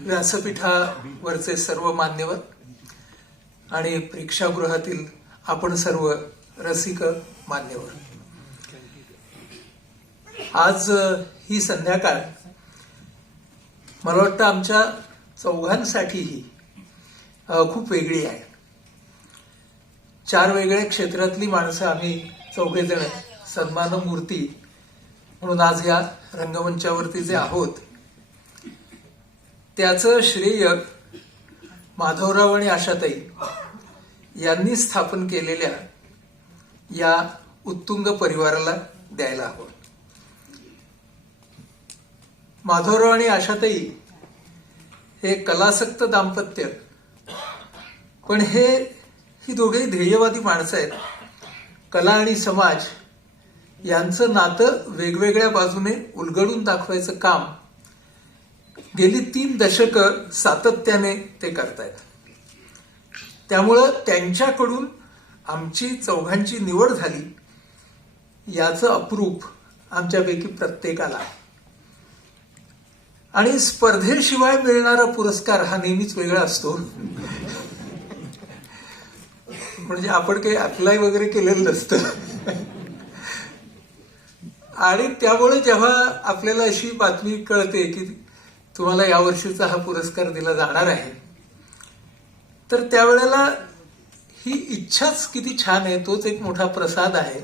व्यासपीठावरचे सर्व मान्यवर आणि प्रेक्षागृहातील आपण सर्व रसिक मान्यवर. आज ही संध्याकाळ मला वाटतं आमच्या चौघांसाठीही खूप वेगळी आहे. चार वेगळ्या क्षेत्रातली माणसं आम्ही चौघेजण सन्मान मूर्ती म्हणून आज या रंगमंचावरती जे आहोत त्याचं श्रेय माधवराव आणि आशाताई यांनी स्थापन केलेल्या या उत्तुंग परिवाराला द्यायला हवं. माधवराव आणि आशाताई हे कलासक्त दाम्पत्य पण हे ही दोघेही ध्येयवादी माणसं आहेत. कला आणि समाज यांचं नातं वेगवेगळ्या बाजूने उलगडून दाखवायचं काम गेली तीन दशकं सातत्याने ते करतायत. त्यामुळं त्यांच्याकडून आमची चौघांची निवड झाली याचं अप्रूप आमच्यापैकी प्रत्येकाला. आहे आणि स्पर्धेशिवाय मिळणारा पुरस्कार हा नेहमीच वेगळा असतो. म्हणजे आपण काही अप्लाय वगैरे केलेलं नसतं. आणि त्यामुळे जेव्हा आपल्याला अशी बातमी कळते की तुम्हाला यावर्षीचा हा पुरस्कार दिला जाणार आहे तर त्यावेळेला ही इच्छाच किती छान आहे तोच एक मोठा प्रसाद आहे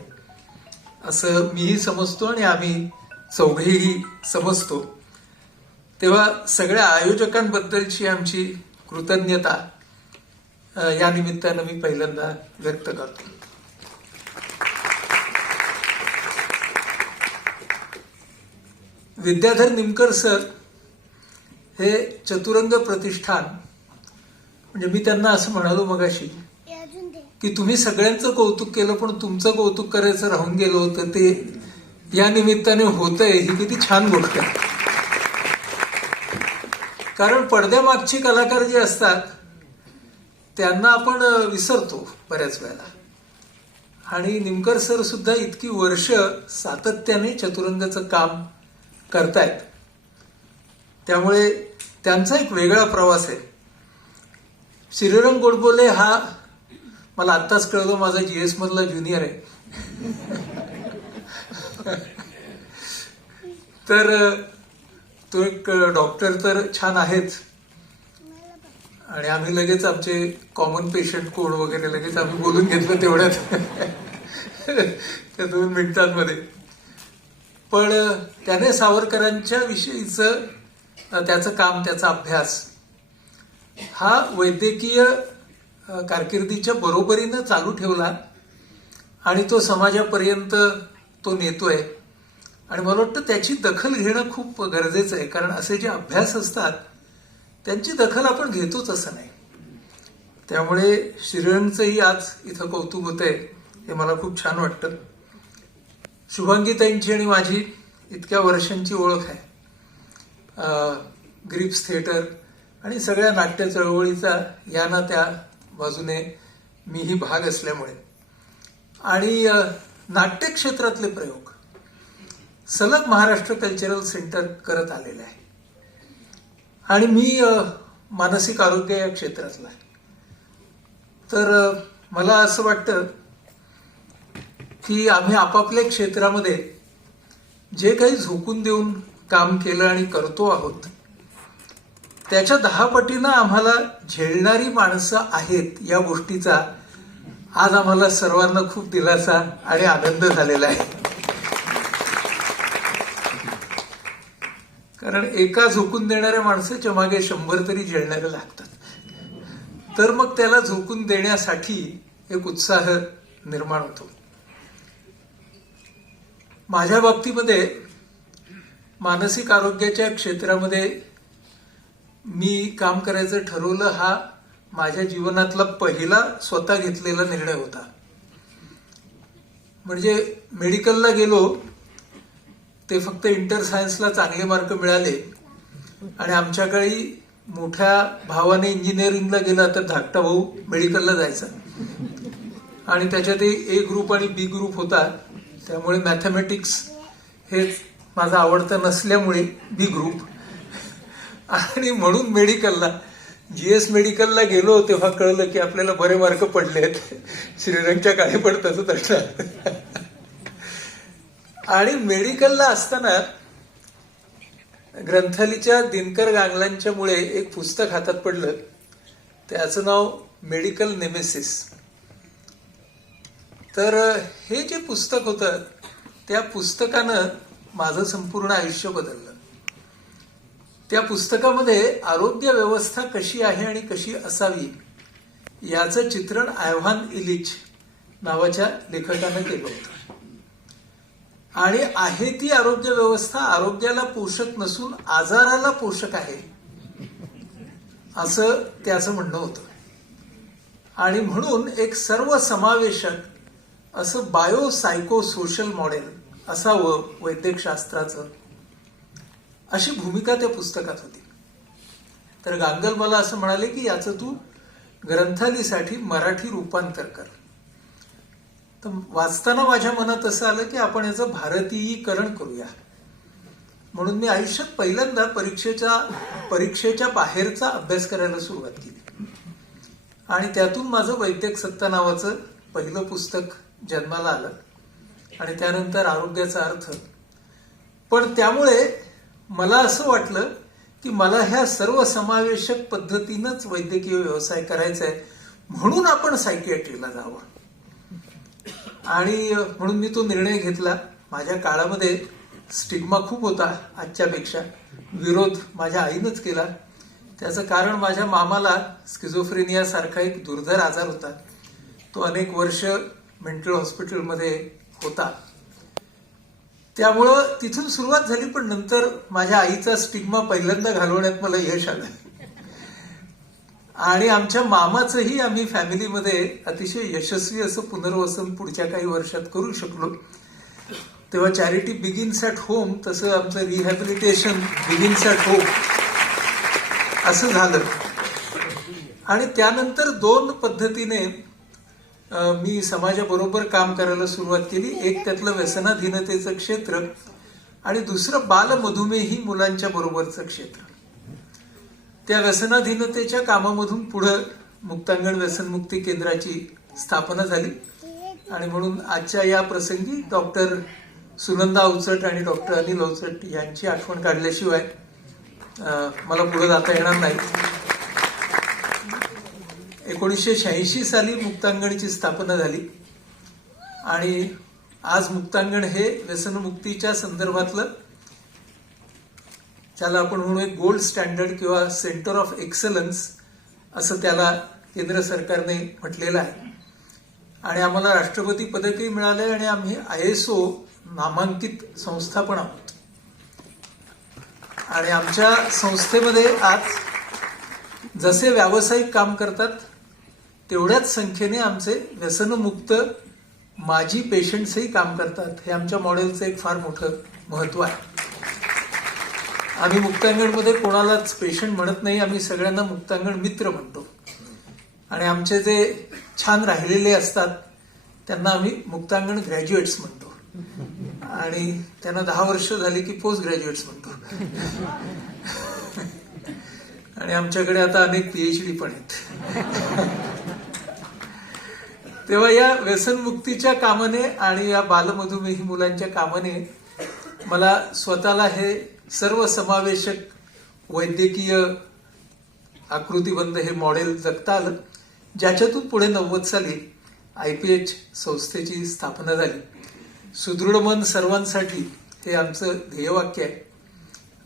असं मीही समजतो आणि आम्ही चौघेही समजतो. तेव्हा सगळ्या आयोजकांबद्दलची आमची कृतज्ञता या निमित्तानं मी पहिल्यांदा व्यक्त करतो. विद्याधर निमकर सर हे चतुरंग प्रतिष्ठान म्हणजे मी त्यांना असं म्हणालो मगाशी की तुम्ही सगळ्यांचं कौतुक केलं पण तुमचं कौतुक करायचं राहून गेलं होतं ते या निमित्ताने होतंय ही किती छान गोष्ट आहे. कारण पडद्यामागचे कलाकार जे असतात त्यांना आपण विसरतो बऱ्याच वेळेला. आणि निमकर सर सुद्धा इतकी वर्ष सातत्याने चतुरंगाचं काम करतायत. त्यामुळे त्यांचा एक वेगळा प्रवास आहे. श्रीरंग गोडबोले हा मला आत्ताच कळतो माझा जीएस मधला ज्युनियर आहे. तर तो एक डॉक्टर तर छान आहेच आणि आम्ही लगेच आमचे कॉमन पेशंट कोड वगैरे लगेच आम्ही बोलून घेतलं तेवढ्यात. त्या दोन मिनिटांमध्ये. पण त्याने सावरकरांच्या विषयीचं त्याचं काम त्याचा अभ्यास हा वैद्यकीय कारकिर्दीच्या बरोबरीनं चालू ठेवला आणि तो समाजापर्यंत तो नेतोय. आणि मला वाटतं त्याची दखल घेणं खूप गरजेचं आहे कारण असे जे अभ्यास असतात त्यांची दखल आपण घेतोच असं नाही. त्यामुळे श्रीरंगचंही आज इथं कौतुक होत आहे हे मला खूप छान वाटतं. शुभांगीताईंची आणि माझी इतक्या वर्षांची ओळख आहे. ग्रीप्स ग्रिप्स थिएटर आणि सगळ्या नाट्य चळवळीचा या ना त्या बाजूने मीही भाग असल्यामुळे. आणि नाट्य क्षेत्रातले प्रयोग सलग महाराष्ट्र कल्चरल सेंटर करत आलेले आहे. आणि मी मानसिक आरोग्य या क्षेत्रातला आहे. तर मला असं वाटतं की आम्ही आपापल्या क्षेत्रामध्ये जे काही झोकून देऊन काम केलं आणि करतो आहोत त्याच्या दहा पटीनं आम्हाला झेलणारी माणसं आहेत या गोष्टीचा आज आम्हाला सर्वांना खूप दिलासा आणि आनंद झालेला आहे. कारण एका झोकून देणाऱ्या माणसाच्या मागे शंभर तरी झेलणारे लागतात. तर मग त्याला झोकून देण्यासाठी एक उत्साह निर्माण होतो. माझ्या बाबतीमध्ये मानसिक आरोग्याच्या क्षेत्रामध्ये मी काम करायचं ठरवलं हा माझ्या जीवनातला पहिला स्वतः घेतलेला निर्णय होता. म्हणजे मेडिकलला गेलो ते फक्त इंटर सायन्सला चांगले मार्क मिळाले आणि आमच्याकडे मोठ्या भावाने इंजिनिअरिंगला गेला तर धाकटा भाऊ मेडिकलला जायचा. आणि त्याच्यात ए ग्रुप आणि बी ग्रुप होता. त्यामुळे मॅथमॅटिक्स हे माझं आवडतं नसल्यामुळे बी ग्रुप आणि म्हणून मेडिकलला जी एस मेडिकलला गेलो तेव्हा कळलं की आपल्याला बरे मार्क पडले आहेत. श्रीरंगच्या काळी पण तसंच असणार. आणि मेडिकलला असताना ग्रंथालीच्या दिनकर गांगलांच्या मुळे एक पुस्तक हातात पडलं. त्याचं नाव मेडिकल नेमेसिस तर हे जे पुस्तक होतं त्या पुस्तकानं माझं संपूर्ण आयुष्य बदललं. त्या पुस्तकामध्ये आरोग्य व्यवस्था कशी आहे आणि कशी असावी याचं चित्रण आयव्हान इलिच नावाच्या लेखकानं केलं होतं. आणि आहे ती आरोग्य व्यवस्था आरोग्याला पोषक नसून आजाराला पोषक आहे असं त्याचं म्हणणं होतं. आणि म्हणून एक सर्वसमावेशक असं बायो सायको सोशल मॉडेल असावं वैद्यकशास्त्राचं अशी भूमिका त्या पुस्तकात होती. तर गांगल मला असं म्हणाले की याचं तू ग्रंथालीसाठी मराठी रूपांतर कर. तर वाचताना माझ्या मनात असं आलं की आपण याचं भारतीयीकरण करूया. म्हणून मी आयुष्यात पहिल्यांदा परीक्षेच्या परीक्षेच्या बाहेरचा अभ्यास करायला सुरुवात केली. आणि त्यातून माझं वैद्यक सत्ता नावाचं पहिलं पुस्तक जन्माला आलं. आणि त्यानंतर आरोग्याचा अर्थ. पण त्यामुळे मला असं वाटलं की मला ह्या सर्व समावेशक पद्धतीनंच वैद्यकीय व्यवसाय करायचा आहे. म्हणून आपण सायकियाट्रीला जावं. आणि म्हणून मी तो निर्णय घेतला. माझ्या काळामध्ये स्टिग्मा खूप होता आजच्यापेक्षा. विरोध माझ्या आईनंच केला. त्याचं कारण माझ्या मामाला स्किझोफ्रेनिया सारखा एक दुर्धर आजार होता. तो अनेक वर्ष मेंटल हॉस्पिटलमध्ये होता. त्यामुळं तिथून सुरुवात झाली पण नंतर माझ्या आईचा स्टिग्मा पहिल्यांदा घालवण्यात मला यश आलं. आणि आमच्या मामाचंही आम्ही फॅमिलीमध्ये अतिशय यशस्वी असं पुनर्वसन पुढच्या काही वर्षात करू शकलो. तेव्हा चॅरिटी बिगिन्स ॲट होम तसं आमचं रिहॅबिलिटेशन बिगिन्स ॲट होम असं झालं. आणि त्यानंतर दोन पद्धतीने मी समाजाबरोबर काम करायला सुरुवात केली. एक त्यातलं व्यसनाधीनतेचं क्षेत्र आणि दुसरं बालमधुमेही मुलांच्या बरोबरचं क्षेत्र. त्या व्यसनाधीनतेच्या कामामधून पुढं मुक्तांगण व्यसनमुक्ती केंद्राची स्थापना झाली. आणि म्हणून आजच्या या प्रसंगी डॉक्टर सुनंदा अवचट आणि डॉक्टर अनिल अवचट यांची आठवण काढल्याशिवाय मला पुढे जाता येणार नाही. एकोणीसशे शहाऐंशी साली मुक्तांगणची स्थापना झाली. आणि आज मुक्तांगण हे व्यसनमुक्तीच्या संदर्भातलं ज्याला आपण म्हणू एक गोल्ड स्टँडर्ड किंवा सेंटर ऑफ एक्सलन्स असं त्याला केंद्र सरकारने म्हटलेलं आहे. आणि आम्हाला राष्ट्रपती पदकही मिळाले आणि आम्ही आय एस ओ नामांकित संस्था पण आहोत. आणि आमच्या संस्थेमध्ये आज जसे व्यावसायिक काम करतात तेवढ्याच संख्येने आमचे व्यसनमुक्त माजी पेशंट्सही काम करतात. हे आमच्या मॉडेलचं एक फार मोठं महत्त्व आहे. आम्ही मुक्तांगणमध्ये कोणालाच पेशंट म्हणत नाही आम्ही सगळ्यांना मुक्तांगण मित्र म्हणतो. आणि आमचे जे छान राहिलेले असतात त्यांना आम्ही मुक्तांगण ग्रॅज्युएट्स म्हणतो. आणि त्यांना दहा वर्ष झाली की पोस्ट ग्रॅज्युएट्स म्हणतो. आणि आमच्याकडे आता अनेक पीएचडी पण आहेत. तेव्हा या व्यसनमुक्तीच्या कामाने आणि या बालमधुमेही मुलांच्या कामाने मला स्वतःला हे सर्व समावेशक वैद्यकीय आकृतीबंध हे मॉडेल जगता आलं ज्याच्यातून पुढे नव्वद साली आय पी एच संस्थेची स्थापना झाली. सुदृढ मन सर्वांसाठी हे आमचं ध्येयवाक्य आहे.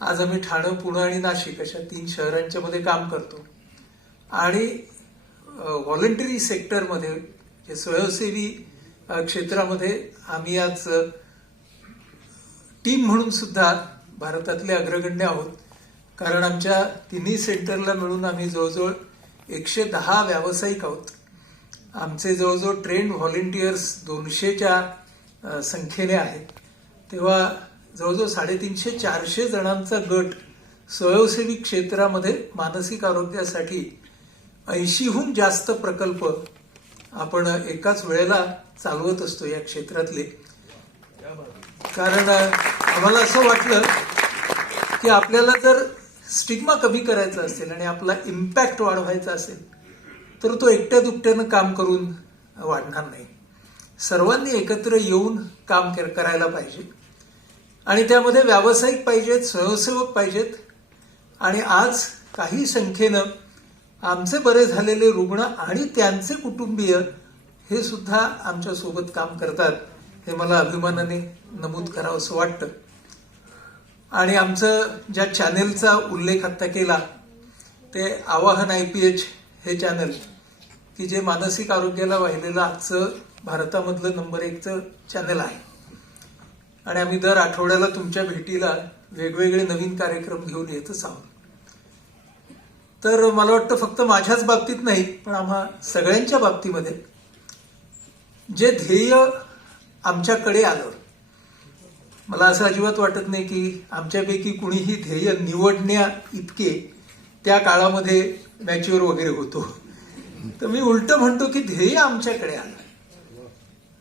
आज आम्ही ठाणं पुणे आणि नाशिक अशा तीन शहरांच्या मध्ये काम करतो. आणि व्हॉलेंटरी सेक्टरमध्ये जे स्वयंसेवी क्षेत्रामध्ये आम्ही आज टीम म्हणून सुद्धा भारतातले अग्रगण्य आहोत. कारण आमच्या तिन्ही सेंटरला मिळून आम्ही जवळजवळ एकशे दहा व्यावसायिक आहोत. आमचे जवळजवळ ट्रेंड व्हॉलेंटियर्स दोनशेच्या संख्येने आहेत तेव्हा जवळजवळ साडेतीनशे चारशे जणांचा गट स्वयंसेवी क्षेत्रामध्ये मानसिक आरोग्यासाठी ऐंशीहून जास्त प्रकल्प आपण एकाच वेळेला चालवत असतो या क्षेत्रातले. कारण आम्हाला असं वाटलं की आपल्याला जर स्टिग्मा कमी करायचा असेल आणि आपला इम्पॅक्ट वाढवायचा असेल तर तो एकट्या दुकट्यानं काम करून वाढणार नाही. सर्वांनी एकत्र येऊन काम करायला पाहिजे. आणि त्यामध्ये व्यावसायिक पाहिजेत स्वयंसेवक पाहिजेत. आणि आज काही संख्येनं आमचे बरे झालेले रुग्ण आणि त्यांचे कुटुंबीय हे सुद्धा आमच्यासोबत काम करतात हे मला अभिमानाने नमूद करावं असं वाटतं. आणि आमचं ज्या चॅनेलचा उल्लेख आत्ता केला ते आवाहन आय पी एच हे चॅनल की जे मानसिक आरोग्याला वाहिलेलं आजचं भारतामधलं नंबर एकचं चॅनल आहे. आणि आम्ही दर आठवड्याला तुमच्या भेटीला वेगवेगळे नवीन कार्यक्रम घेऊन येतच आहोत तर मला वाटतं फक्त माझ्याच बाबतीत नाही पण आम्हा सगळ्यांच्या बाबतीमध्ये. जे ध्येय आमच्याकडे आलं मला असं अजिबात वाटत नाही की आमच्यापैकी कुणीही ध्येय निवडण्या इतके त्या काळामध्ये मॅच्युअर वगैरे होतो. तर मी उलट म्हणतो की ध्येय आमच्याकडे आलं.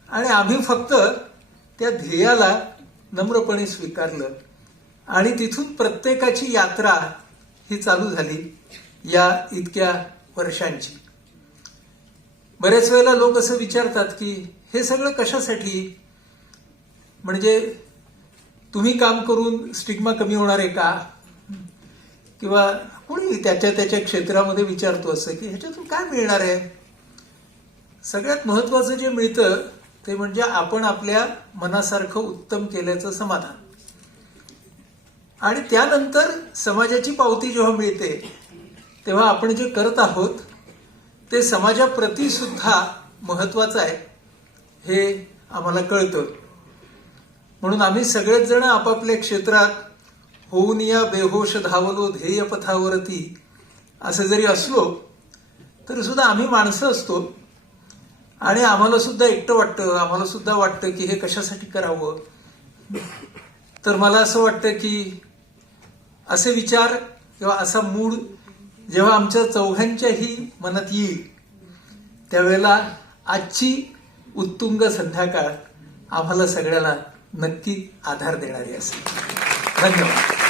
आणि आम्ही फक्त त्या ध्येयाला नम्रपणे स्वीकारलं. आणि तिथून प्रत्येकाची यात्रा ही चालू झाली. या इतक्या वर्षांची. बऱ्याच वेळेला लोक असं विचारतात की हे सगळं कशासाठी? म्हणजे तुम्ही काम करून स्टिग्मा कमी होणार आहे का? किंवा कोणी त्याच्या त्याच्या क्षेत्रामध्ये विचारतो असं की ह्याच्यातून काय मिळणार आहे? सगळ्यात महत्वाचं जे मिळतं ते म्हणजे आपण आपल्या मनासारखं उत्तम केल्याचं समाधान. आणि त्यानंतर समाजाची पावती जेव्हा मिळते तेव्हा आपण जे करत आहोत ते समाजाप्रती सुद्धा महत्वाचं आहे. हे आम्हाला कळतं. म्हणून आम्ही सगळेच जण आपापल्या क्षेत्रात होऊन या बेहोश धावलो ध्येय पथावरती असं जरी असलो तरी सुद्धा आम्ही माणसं असतो. आणि आम्हाला सुद्धा एकटं वाटतं. आम्हाला सुद्धा वाटतं की हे कशासाठी करावं? तर मला असं वाटतं की असे विचार किंवा असा मूड जेव्हा आमच्या चौघांच्याही मनात येईल त्यावेळेला आजची उत्तुंग संध्याकाळ आम्हाला सगळ्याला नक्की आधार देणारी असेल. धन्यवाद.